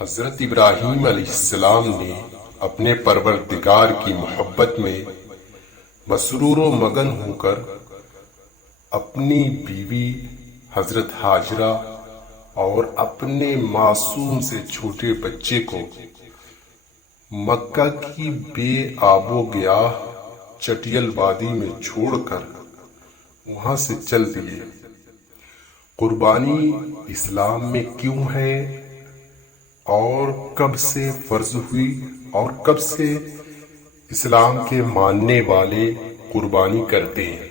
حضرت ابراہیم علیہ السلام نے اپنے پروردگار کی محبت میں مسرور و مگن ہو کر اپنی بیوی حضرت ہاجرہ اور اپنے معصوم سے چھوٹے بچے کو مکہ کی بے آب و گیاہ چٹیل وادی میں چھوڑ کر وہاں سے چل دیے۔ قربانی اسلام میں کیوں ہے اور کب سے فرض ہوئی اور کب سے اسلام کے ماننے والے قربانی کرتے ہیں؟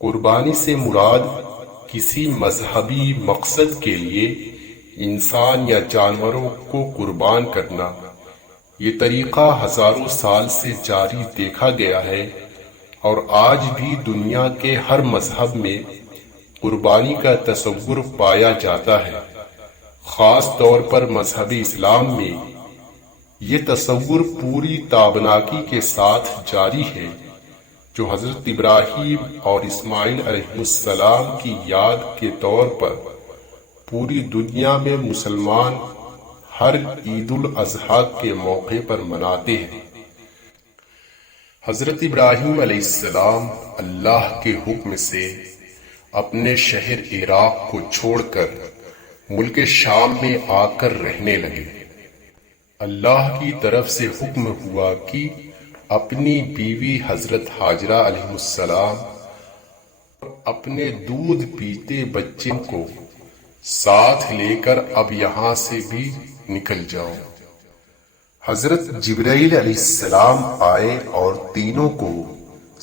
قربانی سے مراد کسی مذہبی مقصد کے لیے انسان یا جانوروں کو قربان کرنا۔ یہ طریقہ ہزاروں سال سے جاری دیکھا گیا ہے اور آج بھی دنیا کے ہر مذہب میں قربانی کا تصور پایا جاتا ہے۔ خاص طور پر مذہب اسلام میں یہ تصور پوری تابناکی کے ساتھ جاری ہے، جو حضرت ابراہیم اور اسماعیل علیہ السلام کی یاد کے طور پر پوری دنیا میں مسلمان ہر عید الاضحیٰ کے موقع پر مناتے ہیں۔ حضرت ابراہیم علیہ السلام اللہ کے حکم سے اپنے شہر عراق کو چھوڑ کر ملک شام میں آ کر رہنے لگے۔ اللہ کی طرف سے حکم ہوا کہ اپنی بیوی حضرت ہاجرہ علیہ السلام اپنے دودھ پیتے بچے کو ساتھ لے کر اب یہاں سے بھی نکل جاؤ۔ حضرت جبرائیل علیہ السلام آئے اور تینوں کو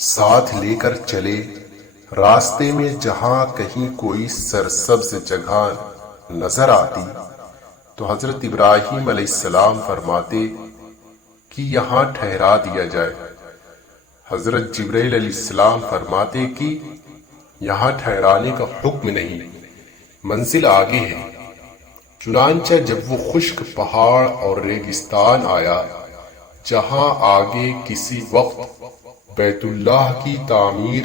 ساتھ لے کر چلے۔ راستے میں جہاں کہیں کوئی سرسبز جگہ نظر آتی تو حضرت ابراہیم علیہ السلام فرماتے کہ یہاں ٹھہرا دیا جائے۔ حضرت جبرائیل علیہ السلام فرماتے کہ یہاں ٹھہرانے کا حکم نہیں، منزل آگے ہے۔ چنانچہ جب وہ خشک پہاڑ اور ریگستان آیا جہاں آگے کسی وقت بیت اللہ کی تعمیر،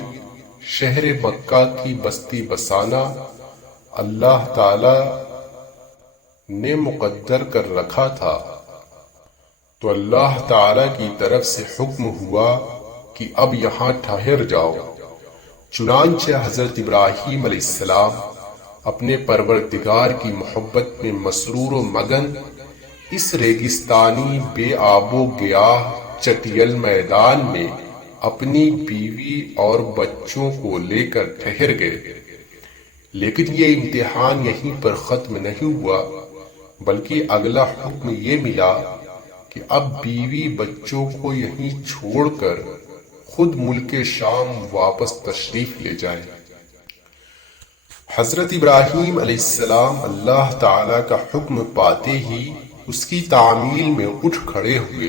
شہر مکہ کی بستی بسانا اللہ تعالی نے مقدر کر رکھا تھا، تو اللہ تعالی کی طرف سے حکم ہوا کہ اب یہاں ٹھہر جاؤ۔ چنانچہ حضرت ابراہیم علیہ السلام اپنے پروردگار کی محبت میں مسرور و مگن اس ریگستانی بے آب و گیاہ چٹیل میدان میں اپنی بیوی اور بچوں کو لے کر ٹھہر گئے۔ لیکن یہ امتحان یہیں پر ختم نہیں ہوا، بلکہ اگلا حکم یہ ملا کہ اب بیوی بچوں کو یہیں چھوڑ کر خود ملک شام واپس تشریف لے جائیں۔ حضرت ابراہیم علیہ السلام اللہ تعالی کا حکم پاتے ہی اس کی تعمیل میں اٹھ کھڑے ہوئے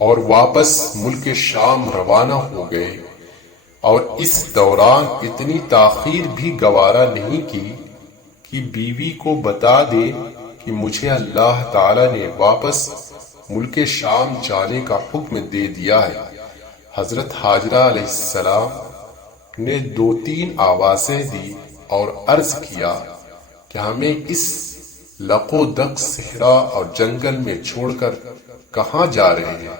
اور واپس ملک شام روانہ ہو گئے، اور اس دوران اتنی تاخیر بھی گوارا نہیں کی کہ بیوی کو بتا دے کہ مجھے اللہ تعالی نے واپس ملک شام جانے کا حکم دے دیا ہے۔ حضرت ہاجرہ علیہ السلام نے 2-3 آوازیں دی اور عرض کیا کہ ہمیں اس لق و دق صحرا اور جنگل میں چھوڑ کر کہاں جا رہے ہیں؟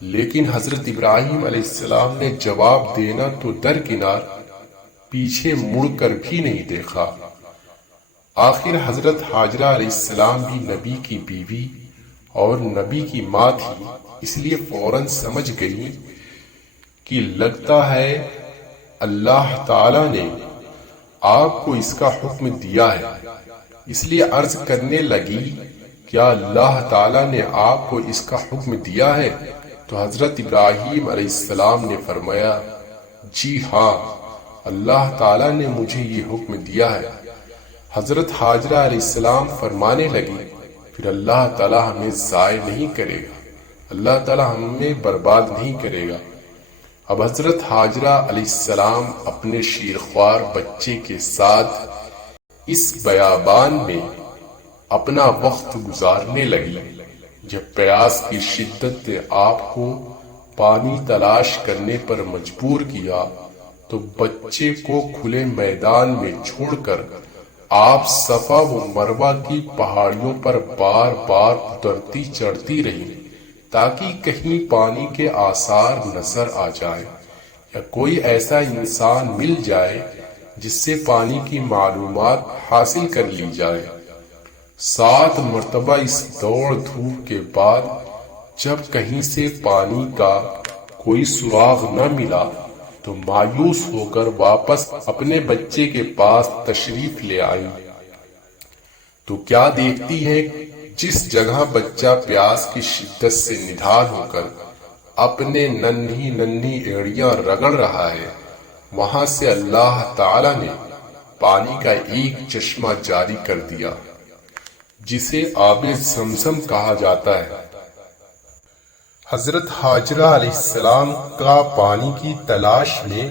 لیکن حضرت ابراہیم علیہ السلام نے جواب دینا تو درکنار، پیچھے مڑ کر بھی نہیں دیکھا۔ آخر حضرت ہاجرہ علیہ السلام بھی نبی کی بیوی اور نبی کی ماں تھی، اس لیے فوراً سمجھ گئی کہ لگتا ہے اللہ تعالی نے آپ کو اس کا حکم دیا ہے، اس لیے عرض کرنے لگی کیا اللہ تعالی نے آپ کو اس کا حکم دیا ہے؟ تو حضرت ابراہیم علیہ السلام نے فرمایا جی ہاں، اللہ تعالی نے مجھے یہ حکم دیا ہے۔ حضرت ہاجرہ علیہ السلام فرمانے لگی پھر اللہ تعالی ہمیں ضائع نہیں کرے گا، اللہ تعالی ہمیں برباد نہیں کرے گا۔ اب حضرت ہاجرہ علیہ السلام اپنے شیرخوار بچے کے ساتھ اس بیابان میں اپنا وقت گزارنے لگی۔ جب پیاس کی شدت نے آپ کو پانی تلاش کرنے پر مجبور کیا تو بچے کو کھلے میدان میں چھوڑ کر آپ صفا و مروہ کی پہاڑیوں پر بار بار اترتی چڑھتی رہی تاکہ کہیں پانی کے آثار نظر آ جائے یا کوئی ایسا انسان مل جائے جس سے پانی کی معلومات حاصل کر لی جائے۔ 7 مرتبہ اس دوڑ دھوپ کے بعد جب کہیں سے پانی کا کوئی سراغ نہ ملا تو مایوس ہو کر واپس اپنے بچے کے پاس تشریف لے آئی تو کیا دیکھتی ہے، جس جگہ بچہ پیاس کی شدت سے نڈھال ہو کر اپنے ننھی ایڑیاں رگڑ رہا ہے، وہاں سے اللہ تعالی نے پانی کا ایک چشمہ جاری کر دیا جسے آب زمزم کہا جاتا ہے۔ حضرت ہاجرہ علیہ السلام کا پانی کی تلاش میں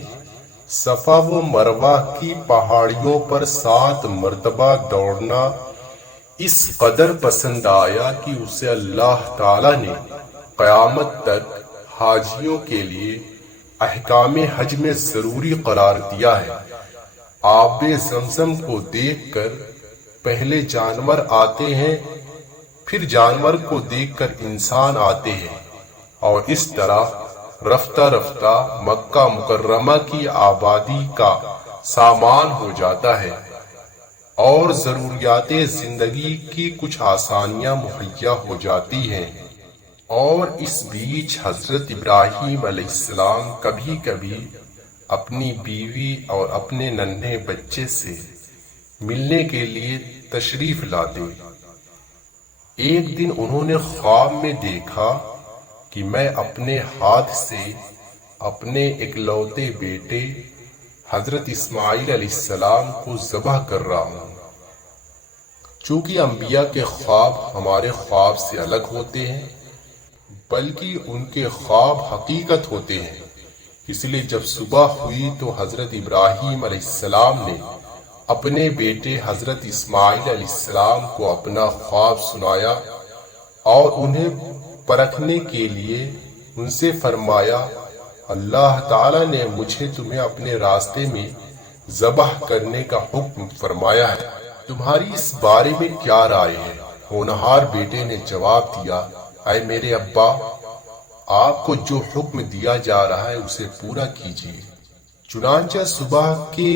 صفا و مروہ کی پہاڑیوں پر 7 مرتبہ دوڑنا اس قدر پسند آیا کہ اسے اللہ تعالی نے قیامت تک حاجیوں کے لیے احکام حج میں ضروری قرار دیا ہے۔ آب زمزم کو دیکھ کر پہلے جانور آتے ہیں، پھر جانور کو دیکھ کر انسان آتے ہیں، اور اس طرح رفتہ رفتہ مکہ مکرمہ کی آبادی کا سامان ہو جاتا ہے اور ضروریات زندگی کی کچھ آسانیاں مہیا ہو جاتی ہیں۔ اور اس بیچ حضرت ابراہیم علیہ السلام کبھی کبھی اپنی بیوی اور اپنے ننھے بچے سے ملنے کے لیے تشریف لاتے۔ ایک دن انہوں نے خواب میں دیکھا کہ میں اپنے ہاتھ سے اپنے اکلوتے بیٹے حضرت اسماعیل علیہ السلام کو ذبح کر رہا ہوں۔ چونکہ انبیاء کے خواب ہمارے خواب سے الگ ہوتے ہیں، بلکہ ان کے خواب حقیقت ہوتے ہیں، اس لیے جب صبح ہوئی تو حضرت ابراہیم علیہ السلام نے اپنے بیٹے حضرت اسماعیل علیہ السلام کو اپنا خواب سنایا اور انہیں پرکھنے کے لیے ان سے فرمایا، اللہ تعالی نے مجھے تمہیں اپنے راستے میں ذبح کرنے کا حکم فرمایا ہے، تمہاری اس بارے میں کیا رائے ہے؟ ہونہار بیٹے نے جواب دیا، اے میرے ابا، آپ کو جو حکم دیا جا رہا ہے اسے پورا کیجیے۔ چنانچہ صبح کے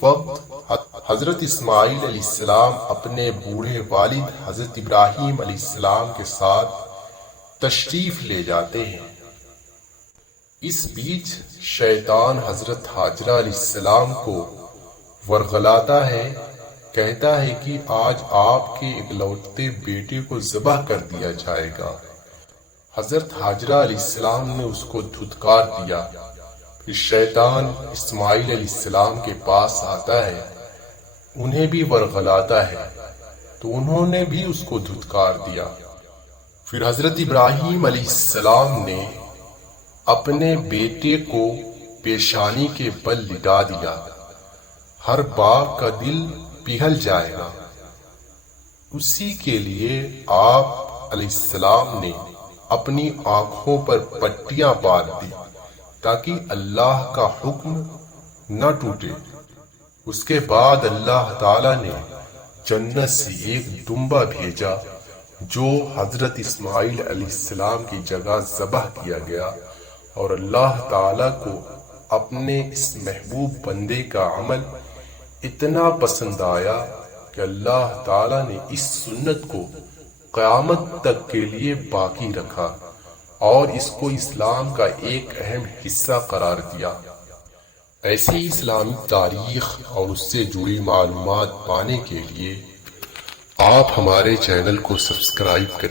وقت حضرت اسماعیل علیہ السلام اپنے بوڑھے والد حضرت ابراہیم علیہ السلام کے ساتھ تشریف لے جاتے ہیں۔ اس بیچ شیطان حضرت ہاجرہ علیہ السلام کو ورغلاتا ہے، کہتا ہے کہ آج آپ کے اکلوتے بیٹے کو ذبح کر دیا جائے گا۔ حضرت ہاجرہ علیہ السلام نے اس کو دھتکار دیا۔ پھر شیطان اسماعیل علیہ السلام کے پاس آتا ہے، انہیں بھی ورغلاتا ہے، تو انہوں نے بھی اس کو دھتکار دیا۔ پھر حضرت ابراہیم علیہ السلام نے اپنے بیٹے کو پیشانی کے بل لٹا دیا۔ ہر باپ کا دل پگھل جائے گا، اسی کے لیے آپ علیہ السلام نے اپنی آنکھوں پر پٹیاں باندھ دی تاکہ اللہ کا حکم نہ ٹوٹے۔ اس کے بعد اللہ تعالی نے جنت سے ایک دمبا بھیجا جو حضرت اسماعیل علیہ السلام کی جگہ ذبح کیا گیا، اور اللہ تعالی کو اپنے اس محبوب بندے کا عمل اتنا پسند آیا کہ اللہ تعالی نے اس سنت کو قیامت تک کے لیے باقی رکھا اور اس کو اسلام کا ایک اہم حصہ قرار دیا۔ ایسی اسلامی تاریخ اور اس سے جڑی معلومات پانے کے لیے آپ ہمارے چینل کو سبسکرائب کریں۔